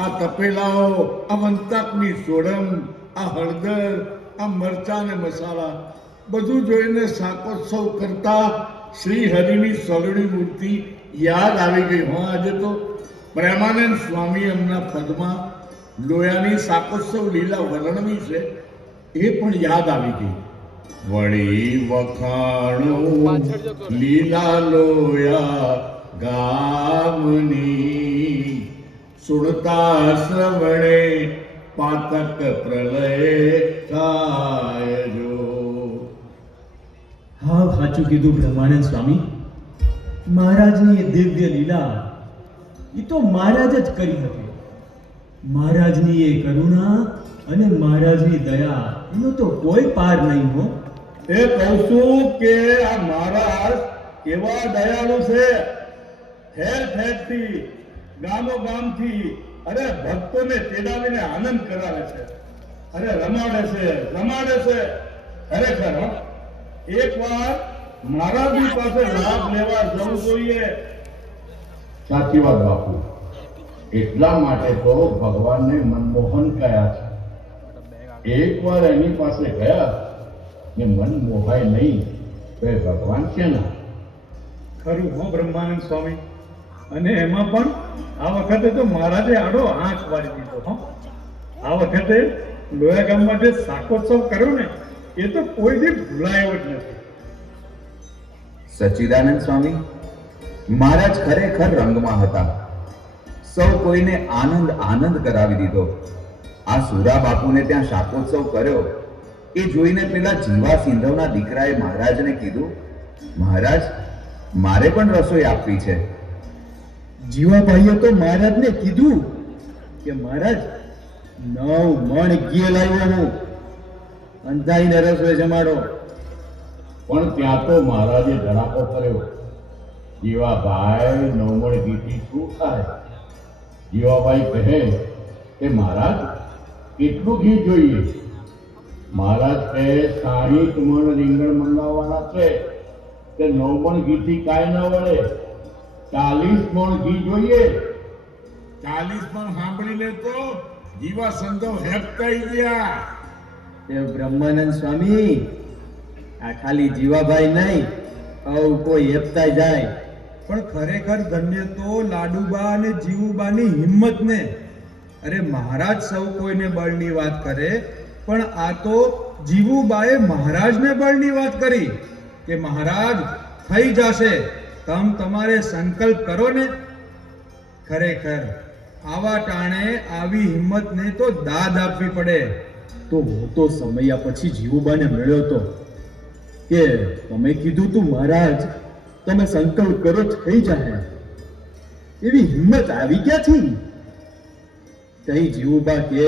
આ તપેલાઓ, આ વંતાકની સોડમ, આ હળદર, આ મરચાં ને મસાલા બધું જોઈને શાકોત્સવ કરતા શ્રી હરિની સલડી મૂર્તિ યાદ આવી ગઈ. આજે તો પ્રેમાનંદ સ્વામી એમના પદમાં લોયાની શાકોત્સવ લીલા વર્ણવી છે એ પણ યાદ આવી ગઈ. વળી વખાણું લીલા લોયા ગામની, સુણતા શ્રવણે પાતક પ્રલય થાય જો. હા, સાચું કીધું બ્રહ્માનંદ સ્વામી. મહારાજની એ દિવ્ય લીલા એ તો મહારાજ જ કરી શકે. મહારાજની એ કરુણા અને મહારાજની દયા એનો તો કોઈ પાર નહીં હો. એ કહું છું કે આ મહારાજ કેવા દયાળુ છે. ઠેર ઠેરથી, ગામો ગામથી અરે ભક્તોને તેડાવીને આનંદ કરાવે છે, અરે રમાડે છે. ખરેખર એકવાર મહારાજની પાસે લાભ લેવા જવું જોઈએ. સાચી વાત બાપુ. એટલા માટે તો ભગવાનને મનમોહન કહ્યા છે. એકવાર એની પાસે ગયા ને મન મોહાય નહીં તો એ ભગવાન છે ને. ખરું હો બ્રહ્માનંદ સ્વામી. અને એમાં પણ આ વખતે તો મહારાજે આડો આંખ વાળી દીધો હો. આ વખતે લોયા ગામમાં જે શાકોત્સવ કર્યો ને એ તો કોઈ દી ભૂલાયો જ નથી. સચ્ચિદાનંદ સ્વામી મહારાજ ખરેખર રંગમાં હતા. સૌ કોઈને આનંદ કરાવી દીધો. આ સુરા બાપુને ત્યાં શાકોત્સવ કર્યો એ જોઈને પેલા જીવા સિંધવના દીકરાએ મહારાજને કીધું, મહારાજ મારે પણ રસોઈ આપવી છે. જીવાભાઈએ તો મહારાજને કીધું કે મહારાજ 9 મણ ઘી લાવ્યો હું, અંધાઈને રસોઈ જમાડો. પણ ત્યાં તો મહારાજે ધડાકો કર્યો. જીવાભાઈ 9 મણ ઘીથી શું થાય? જીવાભાઈ કહે કે મહારાજ કેટલું ઘી જોઈએ? મહારાજ કહે 60 મણ રીંગણ મંગાવવાના છે તે 9 મણ ઘીથી કાંઈ ન વળે, 40 મણ ઘી જોઈએ. 40 મણ સાંભળીને તો જીવા સંધવ હેપ થઈ ગયા. એ બ્રહ્માનંદ સ્વામી, આ ખાલી જીવાભાઈ નહીં, કોઈ હેપતાય જાય. પણ ખરેખર ધન્ય તો લાડુબા અને જીવુબાની હિંમત ને. અરે મહારાજ સૌ કોઈને બળની વાત કરે, પણ આ તો જીવુબાએ મહારાજને બળની વાત કરી કે મહારાજ થઈ જશે, તમારે સંકલ્પ કરો ને. ખરેખર આવા ટાણે આવી હિંમતને તો દાદ આપવી પડે. તો હું તો સમયા પછી જીવુબાને મળ્યો તો કે તમે કીધું તું મહારાજ તમે સંકલ્પ કરો થઈ જાય, એવી હિંમત આવી ક્યાંથી? તઈ જીવુબા કે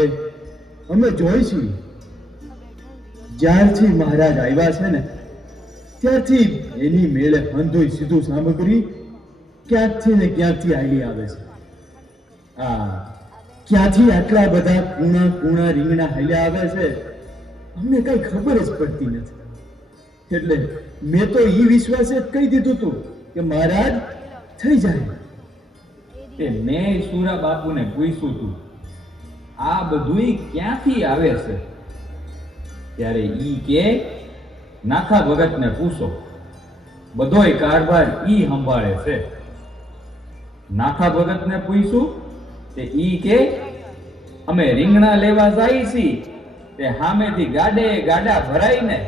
અમે જોઈશું. જ્યારથી મહારાજ આવ્યા છે ને ત્યારથી એની મેળે હંધોય સીધું સામગ્રી ક્યાંકથી ને ક્યાંકથી આલી આવે છે. ક્યાંથી આટલા બધા કૂણા રીંગણા હાલ્યા આવે છે અમને કઈ ખબર જ પડતી નથી. એટલે મેં તો ઈ વિશ્વાસે જ કહી દીધું તું કે મહારાજ થઈ જાય. તે મેં સુરા બાપુને પૂછ્યું તું આ બધુંય ક્યાંથી આવે છે, ત્યારે ઈ કે નાથા ભગતને પૂછો, બધોય કારભાર ઈ સંભાળે છે. નાથા ભગતને પૂછ્યું તે ઈ કે અમે રીંગણા લેવા જાય છી તે સામેથી ગાડા ભરાઈને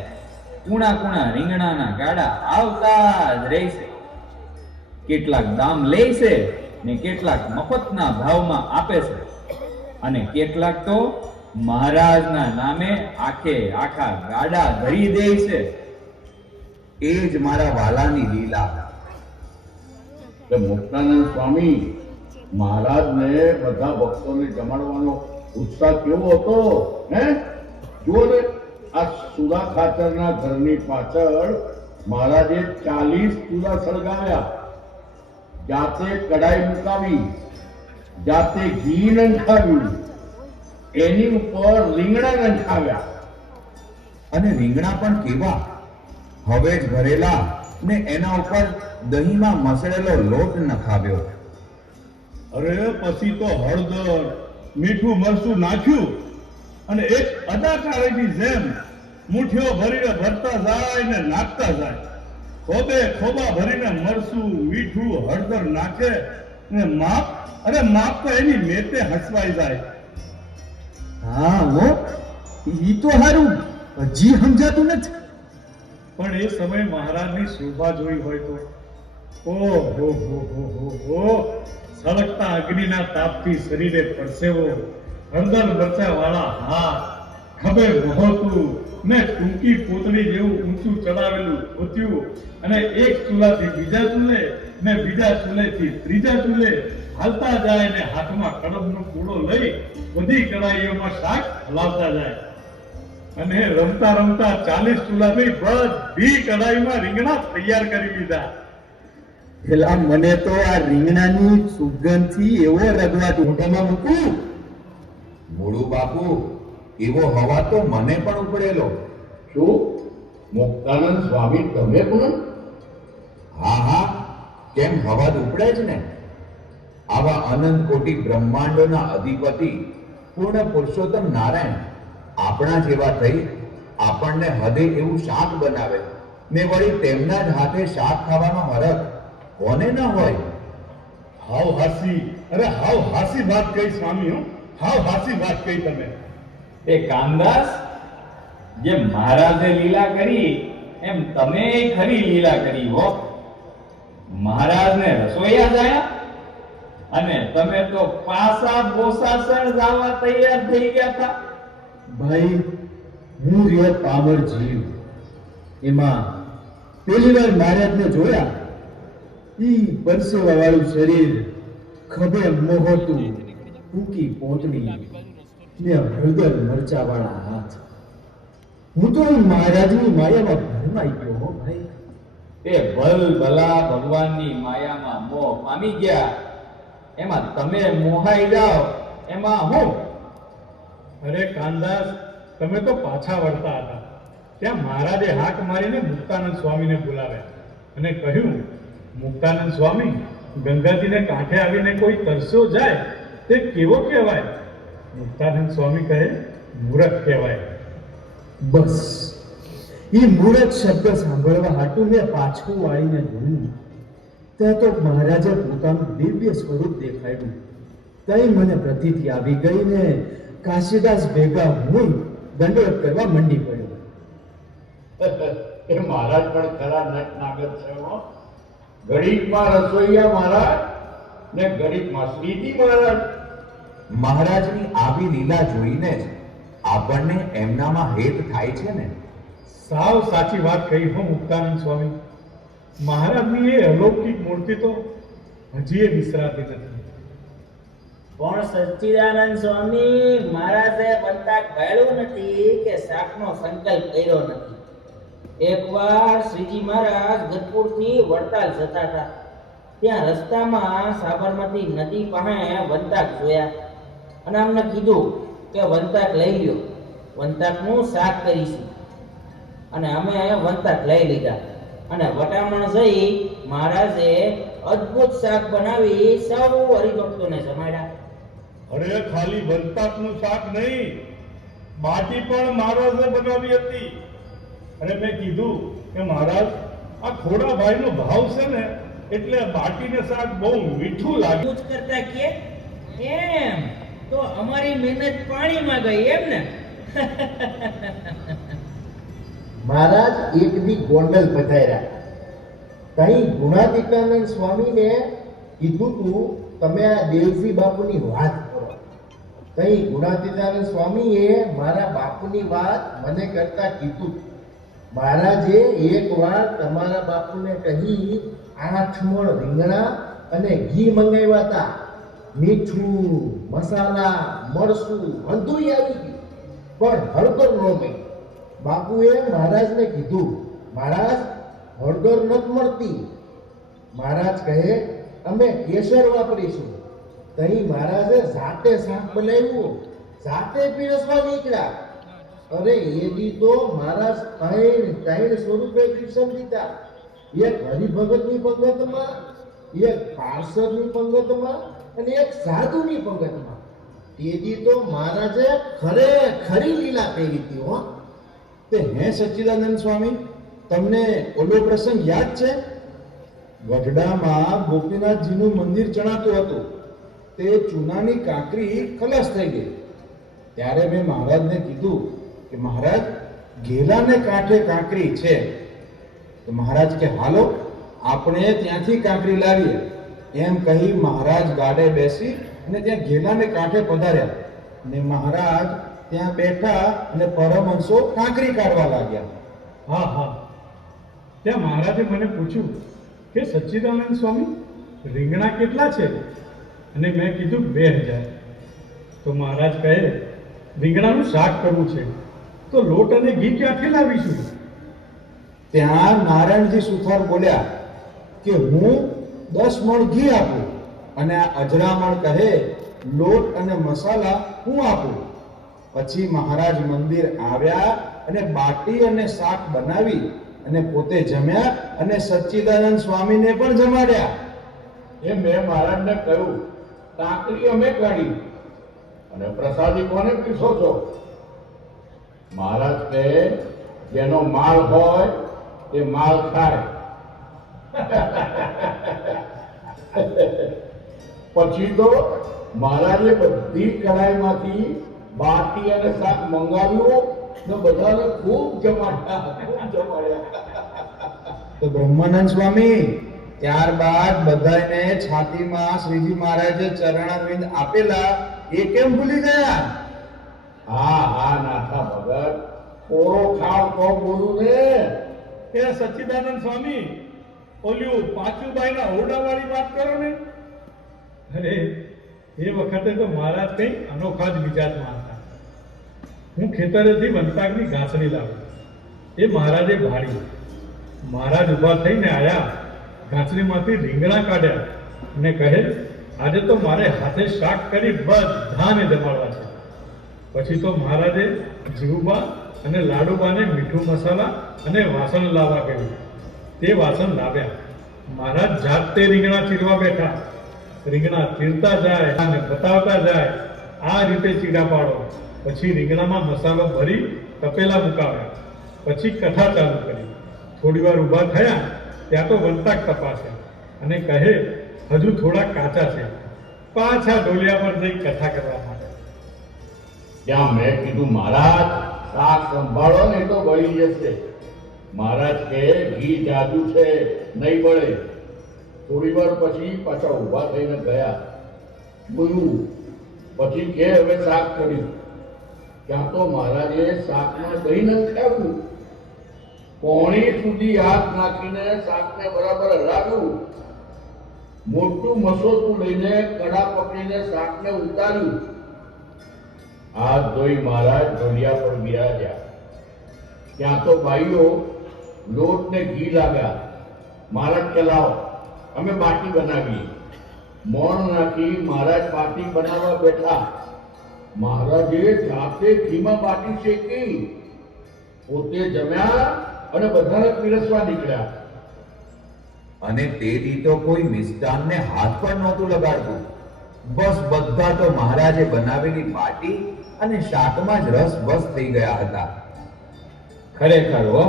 કુણા રીંગણાના ગાડા આવતા જ રહેશે. કેટલાક દામ લે છે ને કેટલાક મફતના ભાવમાં આપે છે અને કેટલાક તો મહારાજના નામે આખા ગાડા ધરી દે છે. એ જ મારા વાલાની લીલા. કે મુક્તાનંદ સ્વામી મહારાજને બધા ભક્તોને જમાડવાનો ઉત્સાહ કેવો હતો હે? જુઓ ને આ સુરા ખાચરના ઘરની પાછળ મહારાજે 40 ચૂલા સળગાવ્યા, જાતે કડાઈ મુકાવી, જાતે ઘી નંખાવ્યું, એની ઉપર રીંગણા નંખાવ્યા. અને રીંગણા પણ કેવા હવે જ ભરેલા ને એના ઉપર દહીંમાં મસળેલો લોટ નખાવ્યો. અરે પછી તો હળદર, મીઠું મરચું નાખ્યું અને એક અદાકારીની જેમ મુઠ્ઠીઓ ભરીને ભરતા જાય ને નાખતા જાય. ખોબે ખોબા ભરીને મરચું મીઠું હળદર નાખે ને માપ તો એની મેતે હસવાઈ જાય. હા હો, ઈ તો હારું હજી સમજાતું નથી. પણ એ સમય મહારાજની શોભા જોઈ હોય તો ઓહો હો હો હો હો, સળગતા અગ્નિના તાપથી શરીરે પરસેવો, હળદર મરચા વાળા હાથ, ખભે વહોતું ને ટૂંકી પોતળી જેવું ઊંચું ચડાવેલું ધોતિયું, અને એક ચૂલાથી બીજા ચૂલે ને બીજા ચૂલેથી ત્રીજા ચૂલે હાલતા જાય ને હાથમાં કડબનો કૂડો લઈ બધી કડાઈઓમાં શાક હલાવતા જાય. અને રમતા રમતા 40 ચૂલાથી બધી કડાઈમાં રીંગણા તૈયાર કરી લીધા. પેલા મને તો આ રીંગણાની સુગંધથી એવો રગવાટ મોઢામાં મૂકું. મૂળું બાપુ, એવો હવા તો મને પણ ઉપડેલો. શું મુક્તાનંદ સ્વામી તમે પણ? હા હા, કેમ હવા તો ઉપડે જ ને. આવા અનંત કોટી બ્રહ્માંડોના અધિપતિ પૂર્ણ પુરુષોત્તમ નારાયણ આપણા જેવા થઈ આપણને હદે એવું શાક બનાવે ને વળી તેમના જ હાથે શાક ખાવાનો હરખ કોને ન હોય. હાવ હાસી વાત કહી સ્વામી. હો, હાવ હાસી વાત કહી તમે. એ કામદાસ, જે મહારાજે લીલા કરી એમ તમે ખરી લીલા કરી હો. મહારાજને રસોઈયા જાયા અને તમે તો પાસા બોસાસણ જવા તૈયાર થઈ ગયા હતા. ભાઈ, હું રહ્યો પામર જીવ. એમાં પહેલી વાર મહારાજને જોયા. ઈ પરસેવા વાળું શરીર, ખભે મોહોતું, ટૂંકી પોતળી ને હળદર મરચા વાળા હાથ. હું તો મહારાજની માયામાં ભરમાઈ ગયો હો ભાઈ. તે ભલા ભગવાનની માયામાં મોહ પામી ગયા, એમાં તમે મોહાઈ જાઓ એમાં હું? અરે કાનદાસ, તમે તો પાછા વળતા હતા ત્યાં મહારાજે હાક મારીને મુક્તાનંદ સ્વામીને બોલાવ્યા અને કહ્યું, મુક્તાનંદ સ્વામી, ગંગાજીને કાંઠે આવીને કોઈ તરસ્યો જાય તે કેવો કહેવાય? મુક્તાનંદ સ્વામી કહે, મૂરખ કહેવાય. બસ ઈ મૂરખ શબ્દ સાંભળવા હાટું મેં પાછું વાળીને જોયું. ત્યાં તો મહારાજે પોતાનું દિવ્ય સ્વરૂપ દેખાડ્યું. તઈ મને પ્રતીતિ આવી ગઈ ને કાશીદાસ ભેગા હું દંડવત કરવા મંડી પડ્યો. એ મહારાજ પણ ખરા નટ નાગત છે હો. ગણિતમાં રસોઈયા મહારાજ ને ગણિતમાં શ્રીજી મહારાજ. મહારાજની આવી લીલા જોઈને જ આપણને એમનામાં હેત થાય છે ને. સાવ સાચી વાત કહી હો મુક્તાનંદ સ્વામી. મહારાજની એ અલૌકિક મૂર્તિ તો હજી એ વિસરાતી નથી. પણ સચ્ચિદાનંદ સ્વામી મહારાજે બનતા ગાળ્યું નથી કે શાકનો સંકલ્પ કર્યો નથી. એકવાર શ્રીજી મહારાજ ગઢપુરથી વડતાલ જતા હતા. ત્યાં રસ્તામાં સાબરમતી નદી પાસે વંતાક જોયા અને અમને કીધું કે વંતાક લઈ લ્યો, વંતાકનું શાક કરીશું. અને અમે વંતાક લઈ લીધા અને વટામણ જઈ મહારાજે અદ્ભુત શાક બનાવી સૌ હરિભક્તોને જમાડ્યા. અરે ખાલી વંતાકનું શાક નહીં, બાટી પણ મહારાજે બનાવી હતી. અને મેં કીધું કે મહારાજ, આ ખોડાભાઈનો ભાવ છે ને એટલે બાટીને શાક બહુ મીઠું લાગે. જ કરતા કે એમ તો અમારી મહેનત પાણીમાં ગઈ એમ ને. મહારાજ એક દી ગોંડલ પધાર્યા. તઈ ગુણાતીતાનંદ સ્વામીને કીધું તું તમે આ દેવજી બાપુની વાત કરો. તઈ ગુણાતીતાનંદ સ્વામીએ મારા બાપુની વાત મને કરતા કીધું. મહારાજે એક વાર તમારા બાપુને કહી 8 મણ રીંગણા અને ઘી મંગાવ્યા હતા. મીઠું, મસાલા, મરચું બધું આવી ગયું, પણ હળદર ન ગઈ. બાપુએ મહારાજને કીધું, મહારાજ હળદર નથી મળતી. મહારાજ કહે, અમે કેસર વાપરીશું. તઈ મહારાજે જાતે શાક બનાવ્યું, જાતે પીરસવા નીકળ્યા. અરે એ દી તો મહારાજ ત્રણ સ્વરૂપે પીરસન દીધા. એક હરિભગતની પંગતમાં, એક પાર્ષદની પંગતમાં અને એક સાધુની પંગતમાં. તેદી તો મહારાજે ખરેખરી લીલા કરી હતી હો. તે હે સચ્ચિદાનંદ સ્વામી, તમને ઓલો પ્રસંગ યાદ છે? ગઢડામાં ગોપીનાથજીનું મંદિર ચણાતું હતું. તે ચૂનાની કાંકરી ખલાસ થઈ ગઈ. ત્યારે મેં મહારાજને કીધું કે મહારાજ, ઘેલાને કાંઠે કાંકરી છે. તો મહારાજ કે હાલો આપણે ત્યાંથી કાંકરી લાવીએ. એમ કહી મહારાજ ગાડે બેસી અને ત્યાં ઘેલાને કાંઠે પધાર્યા. ને મહારાજ ત્યાં બેઠા અને પરમહંસો કાંકરી કાઢવા લાગ્યા. હા હા, ત્યાં મહારાજે મને પૂછ્યું કે સચ્ચિદાનંદ સ્વામી, રીંગણા કેટલા છે? અને મેં કીધું 2000. તો મહારાજ કહે, રીંગણાનું શાક કરવું છે તો લોટ અને ઘી ક્યાંથી લાવીશું? ત્યાં નારાયણજી સુથાર બોલ્યા કે હું 10 મણ ઘી આપું અને આ અજરામણ કહે લોટ અને મસાલા હું આપું. પછી મહારાજ મંદિર આવ્યા અને બાટી અને શાક બનાવી અને પોતે જમ્યા અને સચ્ચિદાનંદ સ્વામીને પણ જમાડ્યા. એ મેં મહારાજને કહ્યું, કાંકરી અમે કાઢી અને પ્રસાદી કોને પીસો છો? મહારાજ કહે, જેનો માલ હોય તે માલ ખાય. પછી તો મહારાજે બધી કઢાઈમાંથી બાટી અને શાક મંગાવ્યું ને બધાને ખૂબ જમાડ્યા. તો બ્રહ્માનંદ સ્વામી ત્યારબાદ બધાને છાતીમાં શ્રીજી મહારાજે ચરણારવિંદ આપેલા એ કેમ ભૂલી ગયા? હા હા નાથા ભગત, કોરો ખાવ તો બોલું ને. એ સચ્ચિદાનંદ સ્વામી, ઓલ્યું પાચુબાઈના ઓરડાવાળી વાત કરો ને. અરે એ વખતે તો મહારાજ કંઈ અનોખા જ મિજાજમાં હતા. હું ખેતરેથી વંતાકની ઘાસડી લાવ્યો. એ મહારાજે ભાળી. મહારાજ ઊભા થઈને આયા, ઘાસડીમાંથી રીંગણા કાઢ્યા અને કહે, આજે તો મારે હાથે શાક કરી બધાને જમાડવા છે. પછી તો મહારાજે જીવુબા અને લાડુબાને મીઠું મસાલા અને વાસણ લાવવા કહ્યું. તે વાસણ લાવ્યા. મહારાજ જાતે રીંગણા ચીરવા બેઠા. રીંગણા ચીરતા જાય અને બતાવતા જાય, આ રીતે ચીડા પાડો. પછી રીંગણામાં મસાલો ભરી તપેલા મુકાવ્યા. પછી કથા ચાલુ કરી. થોડી વાર ઊભા થયા ત્યાં તો વંતાક તપાસે અને કહે, હજુ થોડા કાચા છે. પાછા ઢોલિયા પર જઈ કથા કરવા માંડે. ત્યાં મેં કીધું, મહારાજ શાક સંભાળો ને તો બળી જશે. મહારાજ કહે, ઘી જાદુ છે, નહીં બળે. થોડી વાર પછી પાછા ઊભા થઈને ગયા. બોલ્યું. પછી કે હવે શાક કર્યું. ત્યાં તો મહારાજે શાકમાં દહીં નખાવ્યું. કોણી સુધી હાથ નાખીને શાકને બરાબર હલાવ્યું. મોટું મસોતું લઈને કડા પકડીને શાકને ઉતાર્યું. હાથ ધોઈ મહારાજ ઢોલિયા પર બિરાજ્યા. ત્યાં તો ભાઈઓ લોટ ને ઘી લાવ્યા. મહારાજ કે લાવો અમે બાટી બનાવીએ. મોણ નાખી મહારાજ બાટી બનાવવા બેઠા. મહારાજે જાતે ઘીમાં બાટી શેકી, પોતે જમ્યા અને બધાને પીરસવા નીકળ્યા. અને તે દી તો કોઈ મિષ્ટાનને હાથ પણ નહોતું લગાડતું. બસ બધા તો મહારાજે બનાવેલી બાટી અને શાકમાં જ રસ બસ થઈ ગયા હતા. ખરેખર હો,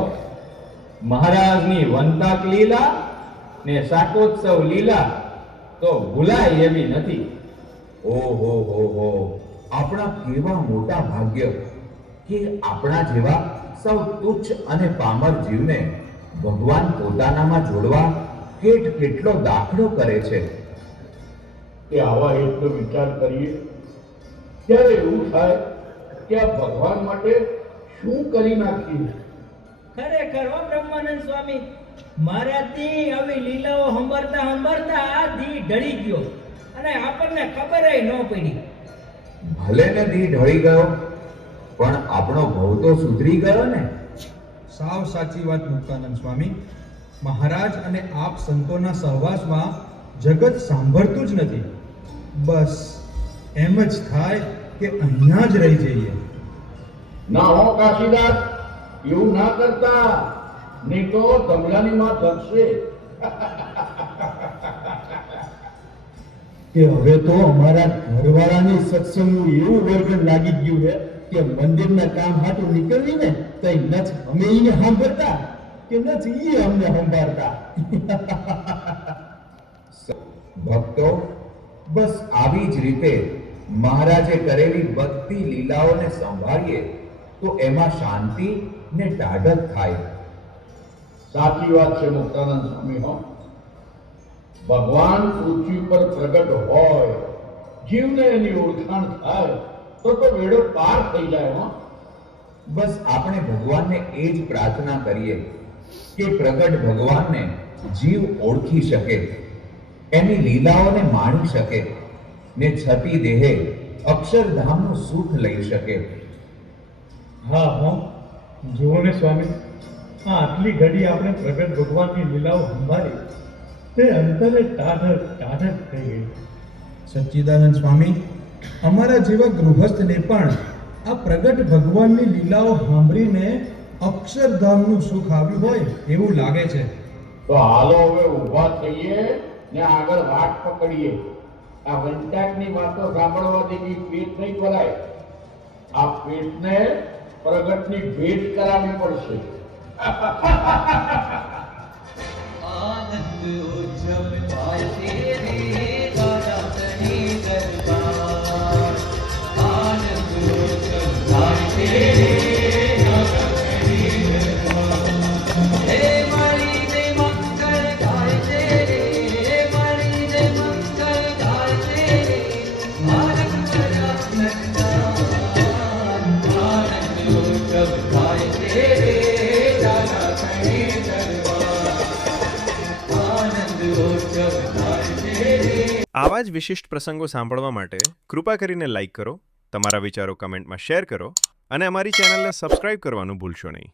મહારાજની વંતાક લીલા ને શાકોત્સવ લીલા તો ભૂલાય એવી નથી. ઓહો હો હો, આપણા કેવા મોટા ભાગ્ય કે આપણા જેવા સૌ તુચ્છ અને પામર જીવને ભગવાન પોતાનામાં જોડવા કેટલો દાખલો કરે છે. કે આવા એટલો વિચાર કરીએ ત્યારે એવું થાય કે આ ભગવાન માટે શું કરી નાખીએ. ખરેખર હો બ્રહ્માનંદ સ્વામી, મહારાજની આવી લીલાઓ સંભળતા આ દી ઢળી ગયો અને આપણને ખબર ન પડી. ભલે ને દી ઢળી ગયો પણ આપણો ભવ તો સુધરી ગયો ને. સાવ સાચી વાત મુક્તાનંદ સ્વામી. મહારાજ અને આપ સંતોના સહવાસમાં જગત સાંભળતું જ નથી. બસ એમ જ થાય કે અહીંયા જ રહી જઈએ. ના હો કાશીદાસ, એવું ના કરતા, નહીં તો તમલાની માં થશે. કે હવે તો અમારા ઘરવાળાની સત્સંગનું એવું વર્ગન લાગી ગયું છે કે મંદિરના કામ હાટું નીકળવી ને તો નચ અમે ઈને સાંભળતા કે નચ ઈ અમને સંભાળતા. ભક્તો, બસ આવી જ રીતે મહારાજે કરેલી બધી લીલાઓને સંભાળીએ તો એમાં શાંતિ ને ટાઢક થાય. સાચી વાત છે મુક્તાનંદ સ્વામી હો. ભગવાન પૃથ્વી પર પ્રગટ હોય, જીવને એની ઓળખાણ થાય તો વેડો પાર થઈ જાય હો. બસ આપણે ભગવાનને એ જ પ્રાર્થના કરીએ કે પ્રગટ ભગવાનને જીવ ઓળખી શકે, એની લીલાઓને માણી શકે ને છતી દેહે અક્ષરધામનું સુખ લઈ શકે. હા હા, જુઓ ને સ્વામી, આ આટલી ઘડી આપણે પ્રગટ ભગવાનની લીલાઓ સંભાળી તે અંતરે ટાઢક થઈ ગઈ. સચ્ચિદાનંદ સ્વામી, અમારા જેવા ગૃહસ્થને પણ આ પ્રગટ ભગવાનની લીલાઓ સાંભળીને અક્ષરધામનું સુખ આવ્યું હોય એવું લાગે છે. તો હાલો હવે ઊભા થઈએ ને આગળ વાટ પકડીએ. આ વંચાકની વાતો સાંભળવા જેવી પેટ નહીં ભરાય. આ પેટને પ્રગટની ભેટ કરાવવી પડશે. આવા જ વિશિષ્ટ પ્રસંગો સાંભળવા માટે કૃપા કરીને લાઈક કરો, તમારા વિચારો કમેન્ટમાં શેર કરો અને અમારી ચેનલને સબસ્ક્રાઇબ કરવાનું ભૂલશો નહીં.